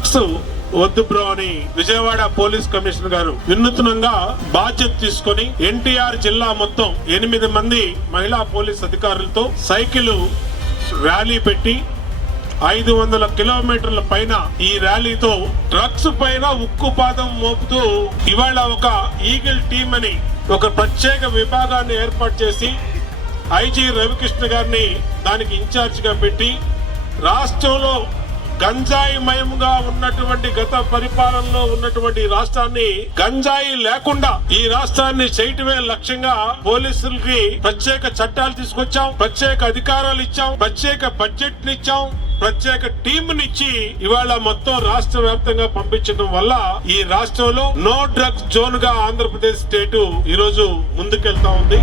Drugs వద్దు bro అని Vijayawada police commissioner గారు వినూత్నంగా బాధ్యత తీసుకొని ఎన్టీఆర్ జిల్లా మొత్తం 8 మంది మహిళా పోలీస్ అధికారులతో సైకిల్ ర్యాలీ పెట్టి 500 కిలోమీటర్ల పైన ఈ ర్యాలీతో డ్రగ్స్ పైన ఉక్కుపాదం మోపుతూ ఇవాళ ఒక ఈగిల్ టీమ్ అని ఒక ప్రత్యేక విభాగాన్ని ఏర్పాటు చేసి ఐజీ రవికృష్ణ గారిని దానికి ఇన్ఛార్జ్ గా పెట్టి రాష్ట్రంలో గంజాయి మయంగా ఉన్నటువంటి గత పరిపాలనలో ఉన్నటువంటి రాష్ట్రాన్ని గంజాయి లేకుండా ఈ రాష్ట్రాన్ని చేయటమే లక్ష్యంగా పోలీసులకి ప్రత్యేక చట్టాలు తీసుకొచ్చాం, ప్రత్యేక అధికారాలు ఇచ్చాం, ప్రత్యేక బడ్జెట్ ఇచ్చాం, ప్రత్యేక టీంనిచ్చి ఇవాళ మొత్తం రాష్ట్ర వ్యాప్తంగా పంపించడం వల్ల ఈ రాష్ట్రంలో నో డ్రగ్స్ జోన్ గా ఆంధ్రప్రదేశ్ స్టేట్ ఈ రోజు ముందుకెళ్తా ఉంది.